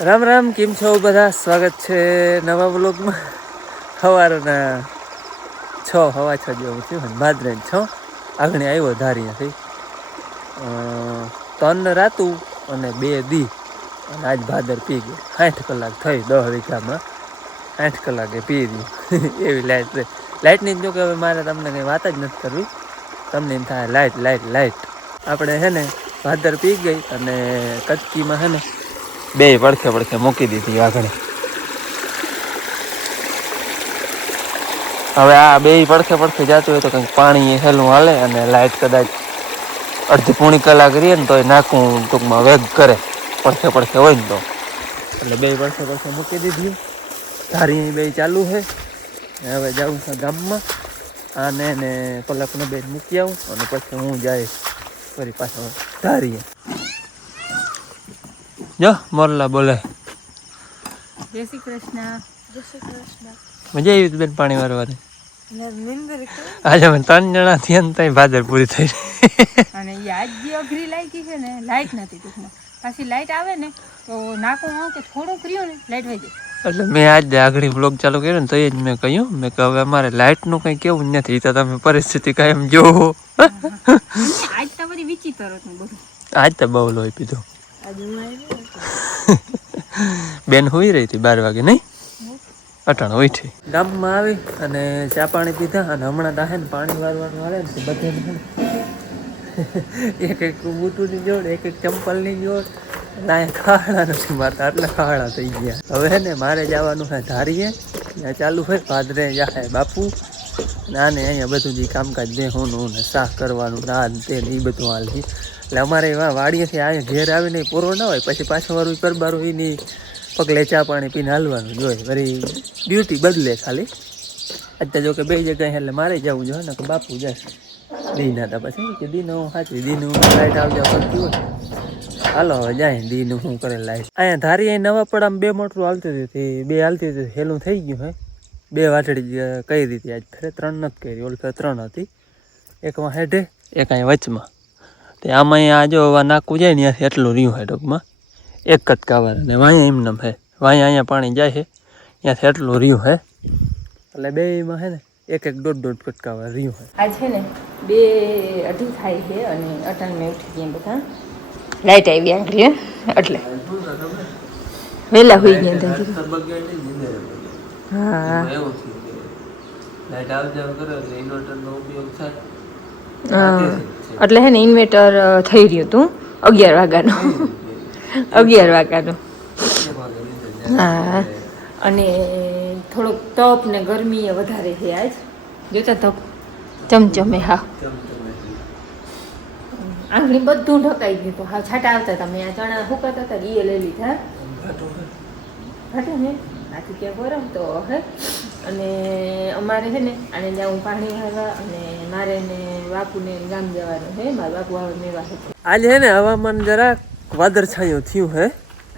રામ રામ, કેમ છો બધા? સ્વાગત છે નવા વ્લોગમાં. સવારના 6:15 જેવું થયું. ભાદરે 6 આગળ આવ્યો ધારીયાથી 3 રાતું અને 2 દી અને આજ ભાદર પી ગયો. 60 કલાક થઈ 10 વીઘામાં 60 કલાકે પી ગયું. એવી લાઇટની જો કે હવે મારે તમને કંઈ વાત જ નથી કરવી. તમને એમ થાય લાઇટ આપણે હે ને ભાદર પી ગઈ અને કચકીમાં હે ને બે પડખે મૂકી દીધી આગળ. હવે આ બે પડખે જતું હોય તો કંઈક પાણી હેલું હાલે અને લાઇટ કદાચ અડધી પોણી કલાક રહીએ ને તો એ નાખું ટૂંકમાં વેગ કરે પડખે હોય ને તો. એટલે બે પડખે મૂકી દીધી. ધારી બે ચાલુ છે. હવે જાઉં છું ગામમાં આને ને પલકને બે મૂકી આવું અને પછી હું જાય ફરી પાછો ધારીએ. જો મોરલા બોલે જય શ્રી કૃષ્ણ. જય શ્રી કૃષ્ણ. મજા આવી બેન પાણી વારવાની? આજે અમે 3 જણા થયા ને ત્યાં ભાદર પૂરી થઈ. અને આજ જે અઘરી લાગી છે ને, લાઈટ નથી ટૂંકમાં. પાછી લાઈટ આવે ને તો નાખું કે થોડુંક રહ્યું ને લાઈટ વહી જાય. એટલે મેં આજ આગળ બ્લોગ ચાલુ કર્યો ને તો એ જ મેં કહ્યું મેં કે હવે અમારે લાઇટનું કંઈ કેવું નથી. તો તમે પરિસ્થિતિ કાયમ જોવો. આજ તો બધી વિચિત્ર હતું બધું. આજ તો બહુ લોહી પીધું. બેન હોઈ રહી હતી 12 વાગે નહીં? અટાણ હોય છે. ગામમાં આવી અને ચા પાણી પીધા અને હમણાં તો હે ને પાણી વારવાનું હાલે ને બધે એક બૂટુની જોડ, એક ચંપલની જોડ. ના ખાડા નથી મારતા, આટલા ખાડા થઈ ગયા. હવે હે ને મારે જવાનું છે ધારીએ. ત્યાં ચાલુ હોય ભાદરે જાય બાપુ નાને અહીંયા બધું જે કામકાજ બેહુંનું ને શાક કરવાનું ના તે એ બધું હાલ છે. એટલે અમારે વાડીએથી અહીંયા ઘેર આવીને પૂરો ના હોય પછી પાછું વાળું કરબારું એની પગલે ચા પાણી પીને હાલવાનું જોઈએ. વળી ડ્યુટી બદલે ખાલી. અત્યારે જો કે બે જગ્યાએ એટલે મારે જવું જોઈએ ને કે બાપુ જાય દીના હતા પછી કે દીનો સાચી દીનું લાઈટ આવજા કરતી હોય. હાલો હવે જાય દીનું શું કરે લાઈટ. અહીંયા ધારી અહીં નવા પડામાં 2 મોટરું હાલતી હતી, 2 હાલતી હતી હેલું થઈ ગયું હે. 2 વાટડી કઈ રીતે આજ ફરે 3 નથી કરી. ઓલી ફરે 3 હતી. એકમાં હેઠે એક અહીંયા વચમાં. તે આમાં અહીંયા જો નાખવું જાય ને ત્યાંથી એટલું રહ્યું હે ટૂંકમાં એક જ કાવાર. અને વાંયા એમનેમ હે અહીંયા પાણી જાય છે ત્યાંથી એટલું રહ્યું હે. એટલે બેમાં હે ને એક 1.5 કટકાવા રહ્યું હે. આજ છે ને 2:30 થાય છે અને અટાણ મેં ઉઠી ગયા બધા. લાઈટ આવી આંગળી એટલે વહેલા હોઈ ગયા હતા. હા લાઈટ આવજા કરે એટલે ઇન્વર્ટરનો ઉપયોગ થાય. એટલે હે ને ઇન્વર્ટર થઈ રહ્યું હતું 11 વાગ્યાનું. 11 વાગ્યાનું. હા અને થોડોક તપ ને ગરમી એ વધારે છે આજ. જોતા તપ ચમચમે. હા આંગળી બધું ઢકાઈ ગયું હતું. હા છાટા આવતા હતા. મેં આ ચણા સુકાતા હતા એ લઈ લીધા. ઘાટું ને આથી ક્યાં ગરમ તો હે. અને અમારે છે ને આને જાઉં પાણી વાળવા અને મારે ને બાપુને ગામ જવાનું છે. મારા બાપુ આવે મેવા છે. આજે હે ને હવામાન જરાક વાદળછાયું થયું હે.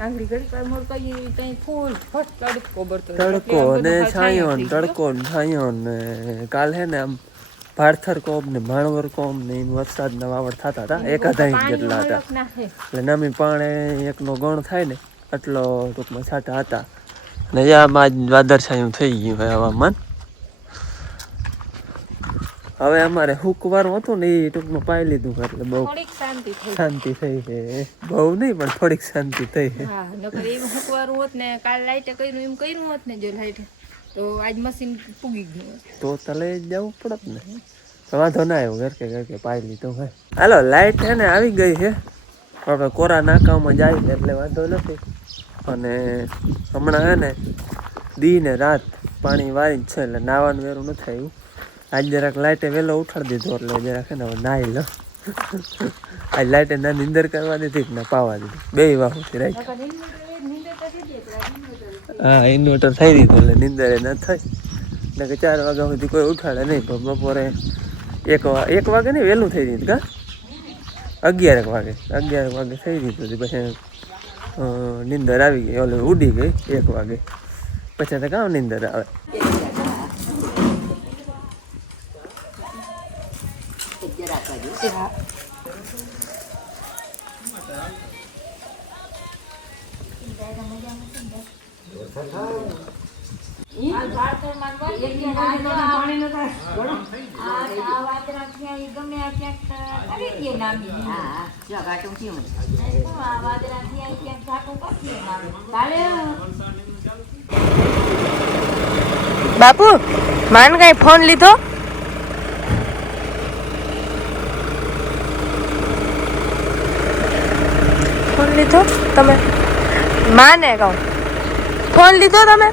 આંગળી ઘડી મોર કઈ ત્યાં ફૂલ ફટ તડકો બરતો તડકો ને છાંયો ને તડકો ને છાંયો ને કાલ હે ને આમ ભારથર કોમ ને ભાણવર કોમ ને એમ વરસાદના વાવડ થતા હતા. 1.5 ઇંચ જેટલા હતા. એટલે નમી પાણી એકનો ગણ થાય ને એટલો ટૂંકમાં છાંટા હતા. ને આમાં વાદળછાયું થઈ ગયું હોય હવામાન. હવે અમારે હુકવારું હતું ને એ ટૂંકમાં પાઈ લીધું એટલે બહુ શાંતિ થઈ છે. બહુ નહીં પણ થોડીક શાંતિ થઈ છે. હા નકર એમ હુકવારું હોત ને કાલ લાઈટે કર્યું એમ કર્યું હોત ને જો લાઈટ તો આજ મશીન પૂગી ગયું તો તલે જવું પડત ને. તો વાંધો ના આવ્યો ઘર કે પાઈ લીધું હોય. હાલો લાઈટ છે ને આવી ગઈ છે. હવે કોરા નાકામાં જાય એટલે વાંધો નથી. અને હમણાં હે ને દી ને રાત પાણી વારી જ છે એટલે નાવાનું વેરું નથી આવ્યું. આજ જરાક લાઇટે વહેલો ઉઠાડી દીધો એટલે જરાક છે ને હવે નાહી લો. આજ લાઇટે ના નીંદર કરવા દીધી ને પાવા દીધી. 2 વાગથી રાખ. હા ઇન્વર્ટર થઈ દીધું એટલે નીંદર ન થઈ. ને કે 4 વાગ્યા સુધી કોઈ ઉઠાડે નહીં. પણ બપોરે 1 વાગે નહીં વહેલું થઈ દીધું કા 11 વાગે થઈ દીધું. પછી નીંદર આવી ગઈ. ઓલે ઉડી ગઈ 1 વાગે. પછી તો કામ નીંદર આવે. બાપુ માન કઈ ફોન લીધો? ફોન લીધો તમે? માને કહું ફોન લીધો તમે?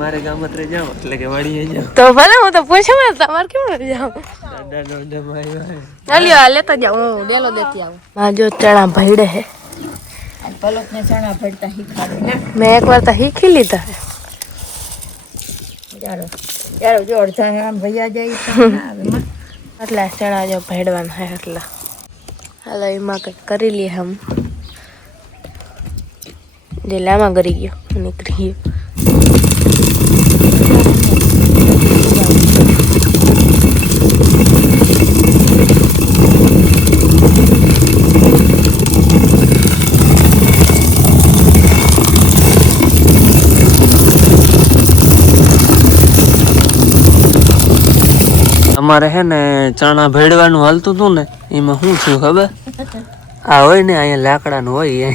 મારે ગામ જ જાવ એટલે કે વાડીએ જાવ તો ભલે હું તો પૂછું ને તમારે કેમ જાવ? ચાલ્યો આ લેતા જાવ હું ડેલો દેતી આવું. માં જો ચણા ભઈડે હે પલક ને ચણા ભડતા શીખાડે મેં એકવાર તો શીખી લીધા હે. યાર જો અડધા આમ ભૈયા જાય એટલા ચણા જો ભેડવાના હે એટલા. હાલો એમાં કંઈક કરી લઈએ હમ. જે લામાં કરી ગયો નીકળી ગયો. અમારે હે ને ચણા ભેડવાનું હાલતું હતું ને એમાં શું થયું ખબર? આ હોય ને અહીંયા લાકડાનું હોય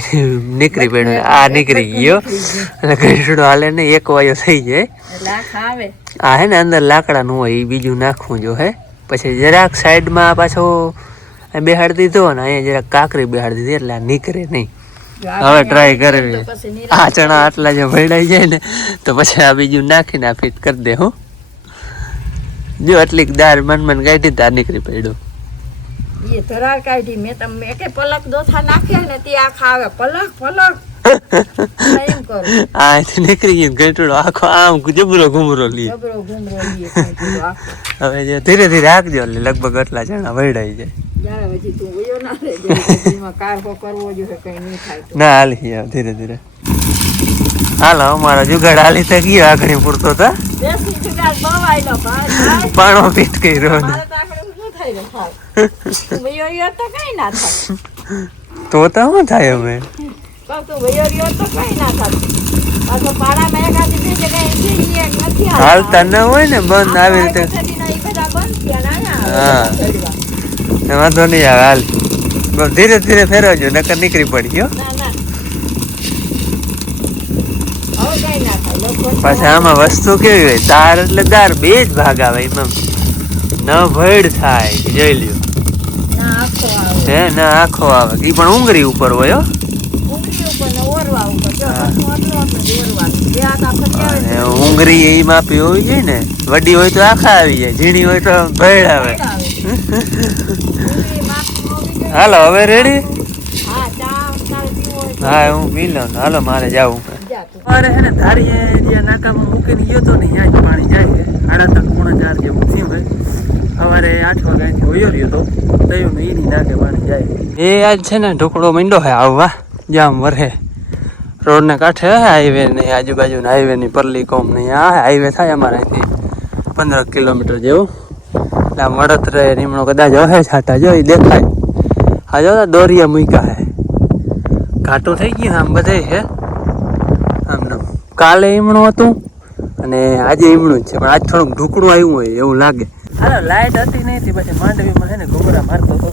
નીકળી પડ્યું. આ નીકળી ગયો એટલે ઘસડો હાલે ને એક વાયો થઈ જાય. આ હે ને અંદર લાકડાનું હોય એ બીજું નાખવું જો હે. પછી જરાક સાઈડમાં પાછો બેહાડી દીધો ને અહીંયા જરાક કાકરી બેહાડી દીધી એટલે આ નીકળે નહીં. હવે ટ્રાય કરવી. આ ચણા આટલા જો ભેડાઈ જાય ને તો પછી આ બીજું નાખીને આ ફિટ કરી દે. હું જો આટલી દાર મન કાઢી તાર નીકળી પડ્યો. એ ધરાર કાઢી મેં તમે એકે પલક દોથા નાખ્યા ને તે આ ખાવે પલક પલક એમ કરું. આ નીકળી ગયું ઘેટડો આખો આમ જબરો ઘુમરો લે. હવે જે ધીરે ધીરે રાખજો એટલે લગભગ આટલા જણા વૈડાઈ જાય. ના હાલી ધીરે ધીરે હાલો. અમારા જુગાડ હાલી તો ગયો આગળ પૂરતો હતા પાણો પીટ કર્યો તો શું થાય? અમે હાલતા ના હોય ને બંધ આવી રીતે. હા વાંધો નહીં આવે હાલ. ધીરે ધીરે ફેરવજો નકર નીકળી પડી ગયો. પાછા આમાં વસ્તુ કેવી હોય દાર એટલે દાર બે જ ભાગ આવે એમાં ન ભેડ થાય જોઈ લ્યો હે ના આખો આવે એ પણ ઉંગરી ઉપર હોય. ઉંગરી એ માપી હોવી જોઈએ ને. વડી હોય તો આખા આવી જાય, ઝીણી હોય તો ભેડ આવે. હાલો હવે રેડી? હા હું પી લઉં. હાલો મારે જવું. મારે હે ને ધારીએ જ્યાં નાકામાં મૂકીને ગયો તો ને ત્યાં જ પાણી જાય છે. 3:30-4 જેવું થયું હોય. સવારે 8 વાગ્યાથી વયો રહ્યો તો તયું એની નાકે પાણી જાય. એ આજ છે ને ઢોકળો માંડ્યો હે આવવા જામ વરે રોડ ને કાંઠે હાઈવે ને આજુબાજુના હાઈવે ની પરલી કોમ ને આ હાઈવે થાય અમારે અહીંથી 15 કિલોમીટર જેવું. એટલે આ મળતરે રીમણો કદાચ હે છાટા જો એ દેખાય. આ જો દોરિયા મૂક્યા હે ઘાટું થઈ ગયું આમ બધે છે. કાલે ઈમણું હતું અને આજે ઈમણું જ છે પણ આજ થોડુંક ઢુકડું આવ્યું હોય એવું લાગે. હાલો લાઈટ હતી નહીં પછી માંડવીમાં છે ને ઘુમરા મારતો હતો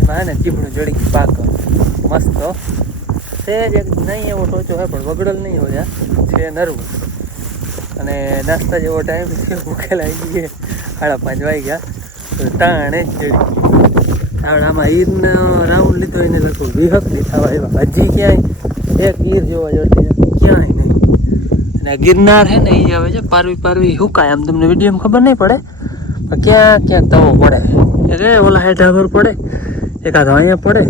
એમાં હે ને ચીપડું જડી પાક મસ્ત સેજ એક નહીં એવો ટોચો હોય પણ વગડલ નહીં હોય છે નરવું. અને નાસ્તા જેવો ટાઈમ ભૂખેલા આવી ગઈ 5:30 વાગ્યા તો તાણે જ ચડી ગઈ. આમાં ઈદનો રાઉન્ડ લીધો એને લગભગ 20 દી થવા આવ્યા. હજી ક્યાંય એક ઈર જોવા જતી ક્યાંય નહીં. અને ગિરનાર હે ને એ આવે છે પારવી હુકાય આમ તમને વિડીયોમાં ખબર નહીં પડે પણ ક્યાંક ક્યાંક તવો પડે. એટલે ઓલા હેઠા પર પડે એકાદો અહીંયા પડે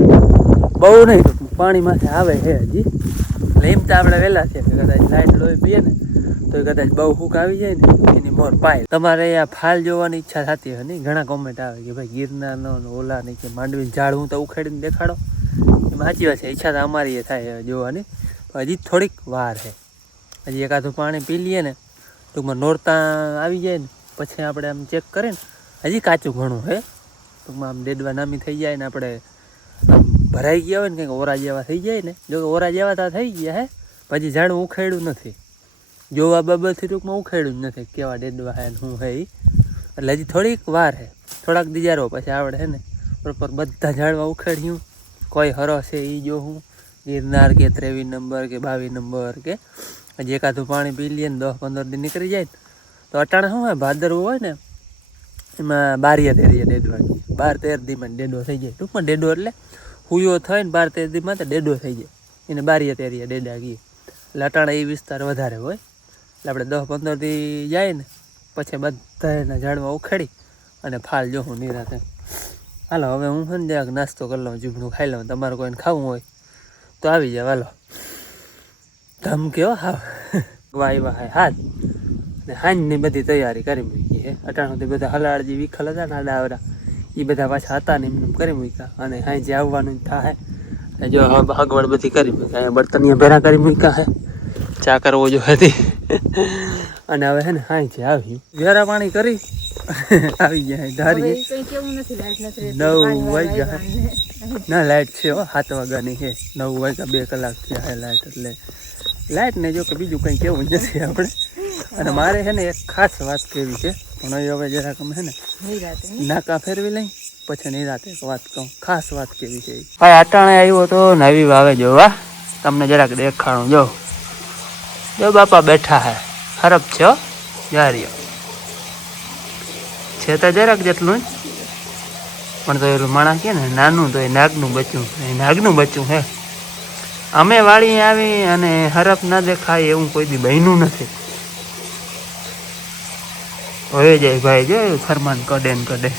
બહુ નહીં પાણી માથે આવે છે હજી. એટલે એમ તો આપણે વહેલા છે કદાચ લાઈટ લોહી પીએ ને તો કદાચ બહુ હુક આવી જાય ને એની મોર પાય. તમારે આ ફાલ જોવાની ઈચ્છા થતી હોય નહીં ઘણા કોમેન્ટ આવે કે ભાઈ ગિરનારનો ઓલા નહીં કે માંડવી ઝાડ હું તો ઉખેડીને દેખાડો. એમાં સાચી વાત છે ઈચ્છા તો અમારી એ થાય જોવાની હજી થોડીક વાર છે. હજી એકાદું પાણી પી લઈએ ને ટૂંકમાં નોરતા આવી જાય ને પછી આપણે આમ ચેક કરીએ ને હજી કાચું ઘણું હે ટૂંકમાં આમ ડેડવા નામી થઈ જાય ને આપણે આમ ભરાઈ ગયા હોય ને કંઈક ઓરા જેવા થઈ જાય ને જો કે ઓરા જેવા તો થઈ ગયા હે પછી ઝાડવું ઉખેડ્યું નથી જોવા બાબતથી ટૂંકમાં ઉખેડ્યું જ નથી કેવા ડેડવા હે શું હે એટલે હજી થોડીક વાર હે થોડાક દિજારો પછી આવડે હે ને બરોબર બધા ઝાડવા ઉખેડ્યું કોઈ હરો છે એ જો હું ગિરનાર કે 23 નંબર કે 22 નંબર કે હજી એકાદું પાણી પી લઈએ ને 10-15 દી નીકળી જાય તો અટાણે શું હોય ભાદરવું હોય ને એમાં 12-13 ડેડવા 12-13 દીમાં ડેડો થઈ જાય ટૂંકમાં ડેડો એટલે હુયો થાય ને 12-13 દીમાં તો ડેડો થઈ જાય એને 12-13 ડેડા કહીએ એટલે અટાણે એ વિસ્તાર વધારે હોય એટલે આપણે 10-15 દી જાય ને પછી બધા એના ઝાડમાં ઉખેડી અને ફાલ જો હું નિરાતે હાલો હવે હું છે ને જરાક નાસ્તો કરી લઉં જીભડું ખાઈ લઉં તમારે કોઈને ખાવું હોય તો આવી જાવ હાલો ધમક્યો હા વાય હાથ ને હાંજની બધી તૈયારી કરી મૂકી છે અટાણ સુધી બધા હલાળજી વિખલ હતા ને આડાવડા એ બધા પાછા હતા ને એમને કરી મૂક્યા અને હાંજે આવવાનું જ થાય જો અગવડ બધી કરી મૂકી અહીંયા બર્તનિયા ભેરા કરી મૂક્યા હે ચા કરવો જો હતી અને હવે છે ને હાંજે આવ્યું ભેરા પાણી કરી આવી ગયા ધારી 9 વાગ્યા ના લાઇટ છે 7 વાગ્યાની છે 9 વાગ્યા 2 કલાક થયા લાઇટ એટલે લાઇટ ને જો કે બીજું કંઈ કેવું નથી આપણે અને મારે છે ને એક ખાસ વાત કેવી છે પણ હવે જરાક અમે છે ને નાકા ફેરવી લઈ પછી નિરાતે એક વાત કહું ખાસ વાત કેવી છે ભાઈ અટાણે આવ્યો તો નવી વાવે જોવા તમને જરાક દેખાણું જો બાપા બેઠા હે ખરાબ છે જારીઓ છે તો જરાક જેટલું જ પણ તો એ માણસ કે ને નાનું તો એ નાગનું બચ્ચું હે અમે વાળી આવી અને હરફ ના દેખાય એવું કોઈ દી બન્યું નથી હવે જાય ભાઈ જો ફરમાન કડે ને કડે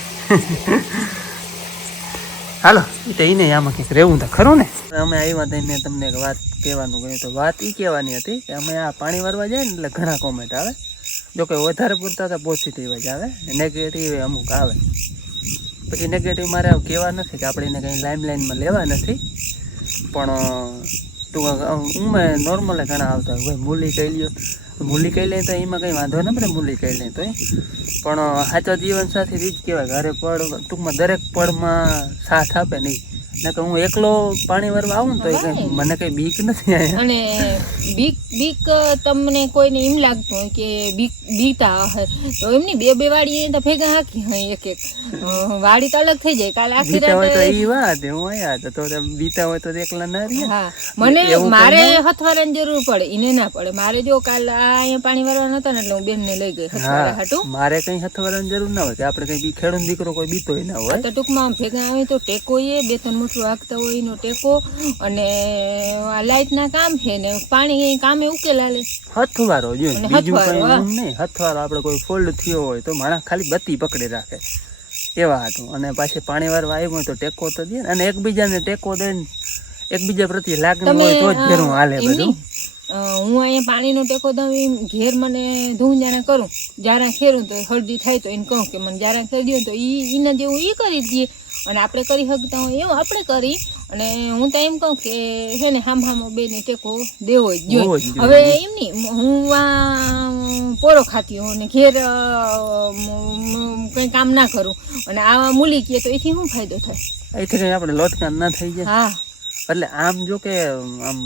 હાલો એ તો એને આમાં કંઈક રહેવું તો ખરું ને અમે આવ્યા તો મેં તમને એક વાત કહેવાનું કહ્યું તો વાત એ કહેવાની હતી કે અમે આ પાણી વારવા જાય ને એટલે ઘણા કોમેન્ટ આવે જો કે વધારે પૂરતા તો પોઝિટિવ જ આવે નેગેટિવ અમુક આવે પછી નેગેટિવ મારે કહેવા નથી કે આપણે એને કંઈ લાઈનમાં લેવા નથી પણ મેં નોર્મલે ઘણા આવતા હોય ભાઈ મૂલી કહી લે તો એમાં કંઈ વાંધો ન પડે મૂલી કહી લે તો પણ સાચો જીવન સાથે રીત કહેવાય ઘરે પડ ટૂંકમાં દરેક પળમાં સાથ આપે નહીં ને કે હું એકલો પાણી વારવા આવું ને તો કંઈ મને કંઈ બીક નથી અને બીક તમને કોઈને એમ લાગતું હોય કે બીતા હશે તો એમની બે વાડી તો ભેગા હાકી હોય એક વાડી તો અલગ થઈ જાય કાલે આખી રાત તો એ વાત હું આયા તો બીતા હોય તો એકલા ના રહે હા મને મારે હથવારાની જરૂર પડે એને ના પડે મારે જો કાલ અહીંયા પાણી વારવા નતા ને એટલે હું બેન ને લઈ ગઈ હથવારા હાટું મારે કઈ હથવારાની જરૂર ના હોય કે આપણે કઈ ખેડૂત દીકરો કોઈ બીતો ના હોય તો ટૂંકમાં ભેગા આવે તો ટેકો એ 2-3 મોટું વાગતા હોય એનો ટેકો અને લાઈટ ના કામ છે ને પાણી કામે ઉકેલા લે હથવારો જો બીજું કઈ નહીં હથવારો આપણે કોઈ ફોલ્ડ થયો હોય તો માણસ ખાલી બત્તી પકડી રાખે એવા હતું અને પાછી પાણી વારવા આવ્યું હોય તો ટેકો તો દે અને એકબીજાને ટેકો દે એકબીજા પ્રત્યે લાગણી હોય તો જ ઘેરું હાલે બધું હું અહીંયા પાણીનો ટેકો દઉં ઘેર મને ધૂં જારા કરું જારા ખેરું તો હળદી થાય તો એને કહું કે મને જારા કરી દઉં તો એના જેવું એ કરી દઈએ અને આપણે કરી શકતા હોય એવું આપણે કરી અને હું તો એમ કહું કે છે ને હામો બેને ટેકો દેવો જ જોઈએ હવે એમ નહીં હું પોરો ખાતી હોઉં ને ઘેર કંઈ કામ ના કરું અને આ મૂલી કીએ તો એથી શું ફાયદો થાય એથી કંઈ આપણે લોટકાન ના થઈ જાય હા એટલે આમ જો કે આમ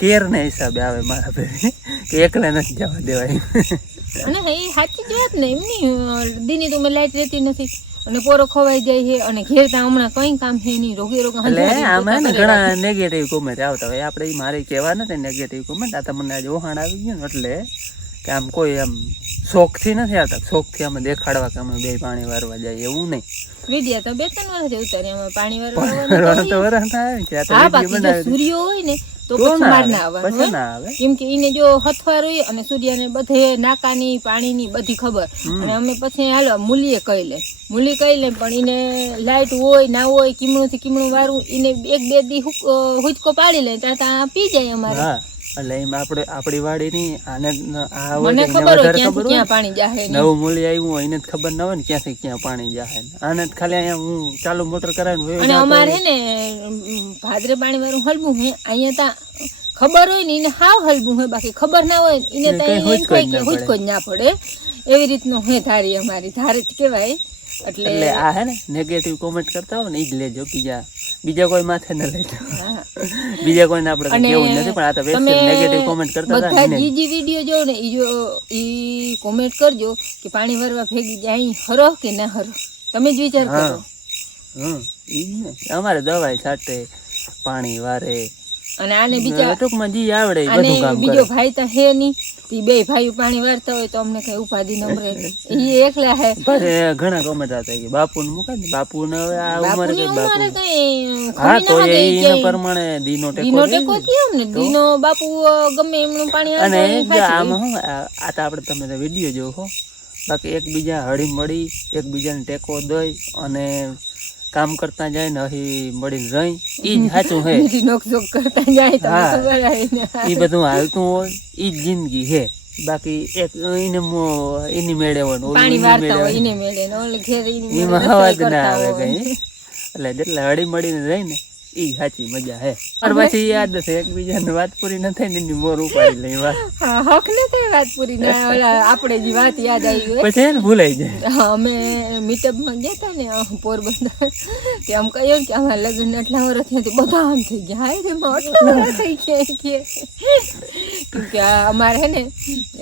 કેર ને હિસાબે આવે મારા ભાઈ કે એકલા નથી જવા દેવાય અને એ સાચી જ વાત ને એમની દીની તો મેં લાઈટ રહેતી નથી અને પોરો ખવાઈ જાય છે અને ઘેર ત્યાં હમણાં કઈ કામ છે નહીં રોગે આમાં ઘણા નેગેટિવ કોમેન્ટ આવતા હોય આપણે મારે કહેવા નથી નેગેટિવ કોમેન્ટ આ તમને આજે ઓહાણ આવી ગયું ને એટલે કે આમ કોઈ આમ શોખથી નથી આવતા શોખથી અમે દેખાડવા કે અમે બે પાણી વારવા જાય એવું નહીં વિડિયા તો 2-3 વર્ષ ઉતારી અમે પાણી વારવા તો વરસ આવે સૂર્ય હોય ને તો પછી માર ના આવવાનું કેમ કે એને જો હથવાર હોય અને સૂર્યને બધે નાકાની પાણીની બધી ખબર અને અમે પછી હાલો મૂલીએ કહી લે પણ એને લાઈટ હોય ના હોય કીમણું થી કીમણું વારવું એને 1-2 દી હુચકો પાડી લે ત્યાં પી જાય અમારે એટલે એમ આપણે આપણી વાડીની આને આ મને ખબર હોય ક્યાં પાણી જાહે નવું મૂલ્ય આવ્યું હોય એને ખબર ના હોય ને ક્યાંથી ક્યાં પાણી જાહે આને ખાલી અહીંયા હું ચાલુ મોટર કરાવીને અને અમારે ને ભાદરે પાણી વાળું હલવું હે અહીંયા તા ખબર હોય ને એને હાવ હલવું હોય બાકી ખબર ના હોય એને તો હુચકો જ ના પડે એવી રીતનું હે ધારી અમારી ધારે જ કહેવાય. એટલે એટલે આ હે ને નેગેટિવ કોમેન્ટ કરતા હોય ને ઈ જ લેજો, બીજા કોઈ માથે ન લેજો. હા. બીજા કોઈને આપણે અને કેવું નથી, પણ આ તો તમે નેગેટિવ કોમેન્ટ કરતા હતા બધા ને. જે વિડીયો જો ને ઈ કોમેન્ટ કરજો કે પાણી ભરવા ભેગી જાય હરો કે ના હરો, તમે જ વિચાર કરો. ઈ જ ને, અમારે દવાઈ છાંટે, પાણી વારે, અને આને બીજા ટૂંકમાં જી આવડે ઈ અને બધું કામ કરે. બીજો ભાઈ તો હે નહીં, તે બે ભાઈઓ પાણી વારતા હોય તો અમને કઈ ઉપાધિ ન રહે. ઈ એકલા હે. પણ ઘણા કોમેન્ટ આવતા કે બાપુને મૂકાય ને, બાપુને હવે આ ઉંમરે બાપુની કઈ ઉંમરે બાપુ. કઈ હા તો ખમી ના એના ગઈ પ્રમાણે દીનો દીનો ટેકો ટેકો થયો ને, દીનો બાપુ ગમે એમનું પાણી અને હાલતા હોય આમાં હું આ તો આપણે તમે વિડીયો જોવો હો, બાકી એકબીજા હળી મળી એકબીજાને ટેકો દઈ અને કામ કરતા જાય ને અહીં મળીને રહી, ઈ જ સાચું હે. બીજી નોકઝોક કરતા જાય તો હા. ખબર આવે ને. ઈ બધું હાલતું હોય, ઈ જ જિંદગી હે. બાકી એક એની મેળે હોય ને ઓલું પાણી એની વારતા મેળે હોય હોય. એને મેળે ને ઓલે ઘેર ઈને મેળે એમાં રસોઈ અવાજ ના કરતા આવે હોય. કઈ. એટલે જેટલા હળી મળીને રહી ને ઈ સાચી મજા હે. પણ પછી યાદ છે એકબીજાને વાત પૂરી ન થાય ને એની મોર ઉપાડી લઈ વાત, હા, હક નથી વાત પૂરી ના ઓલા આપણે જે વાત યાદ આવી હોય. પછી એને ભૂલાઈ જાય. હા, અમે મીટઅપમાં ગયા હતા ને પોરબંદર, તે આમ કહ્યું ને કે અમારા લગ્ન આટલા વર્ષ થયા, તે બધા આમ થઈ ગયા. હાય રે માં આટલા વર્ષ થઈ ગયા કે કેમ કે અમારે હે ને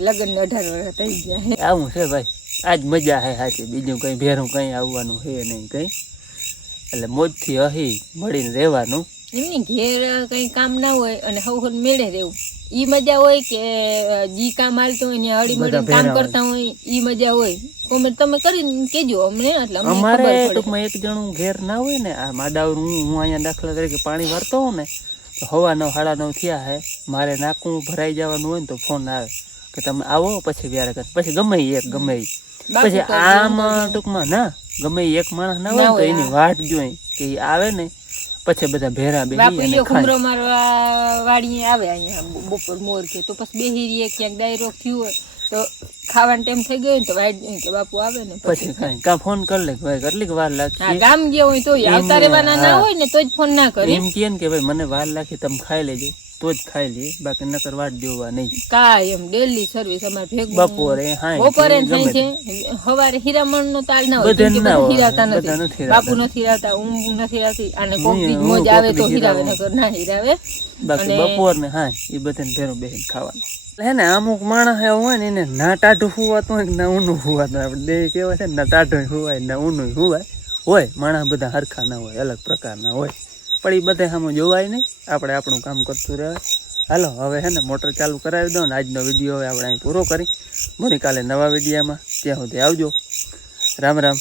લગ્ન 18 વર્ષ થઈ ગયા હે. આવું છે ભાઈ, આજ મજા હે સાચી, બીજું કઈ ભેરું કઈ આવવાનું હે નહીં કઈ. એટલે મોજથી અહીં મળીને રહેવાનું. એમની ઘેર કઈ કામ ના હોય અને હવ મેળે રહેવું, ઈ મજા હોય કે જી કામ હાલતું હોય ને હળી મળીને કામ કરતા હોય ઈ મજા હોય. કોમેન્ટ તમે કરીને કેજો અમને, એટલે અમને અમારે ખબર પડે. ટૂંકમાં એક જણું ઘેર ના હોય ને, આ માદાવર હું અહીંયા દાખલા તરીકે પાણી વારતો હોઉં ને તો 9:30 9:30 થયા હે, મારે નાકું ભરાઈ જવાનું હોય ને તો ફોન આવે કે તમે આવો પછી વ્યારે કર, પછી ગમે ઈ એક ગમે ઈ. પછી આમાં ટૂંકમાં ના ગમે ઈ એક માણસ ના હોય ને તો એની વાટ જોઈ કે ઈ આવે ને પછી બધા ભેરા બેસી બાપુ અને જો ખાય. ખુમરો મારવા વાડીએ આવે અહીંયા બપોર મોર કે તો પછી બેહી રહીએ, ક્યાંક ડાયરો થયું હોય તો ખાવાનો ટાઈમ થઈ ગયો ને તો વાડ કે બાપુ આવે ને પછી ખાય કાં ફોન કરી લે કે ભાઈ કેટલીક વાર હા, લાગશે, ગામ ગયા હોય તો આવતા રહેવાના ના હોય ને તો જ ફોન ના કરે. એમ કહે ને કે ભાઈ મને વાર લાગી તમે ખાઈ લેજો તો જ ખાઈ લઈએ, બાકી નકર વાટ જોવા નહીં. કાંઈ એમ ડેલી સર્વિસ અમારે ભેગું બપોરે બપોરે થાય છે, સવારે હીરામણ નો તાલ ના હોય, બધાને કેમ કે ના બધા હોય, હીરાવતા બધા નથી. નથી બાપુ હીરાવતા. નથી હીરાવતા, હું નથી હીરાવતી, અને કોક દી હું મોજ કોક આવે તો દી હીરાવે, હીરાવું. નકર ના હીરાવે. બાકી અને બપોર ને હા એ બધાને ભેરું બેસીને ખાવાનું. હે ને અમુક માણસ એવા હોય ને એને ના ટાઢું હુવાતું હોય ના ઊનું હુવાતું હોય. આપણે દેહ કેવા છે ને ના ટાઢું હુવાય ના ઊનું હુવાય હોય. માણસ બધા હરખા ના હોય, અલગ પ્રકારના હોય, પણ એ બધા સામે જોવાય નહીં, આપણે આપણું કામ કરતું રહેવાય. હાલો હવે હે ને મોટર ચાલુ કરાવી દો ને આજનો વિડીયો હવે આપણે અહીં પૂરો કરી. મળી કાલે નવા વિડીયામાં, ત્યાં સુધી આવજો. રામ રામ.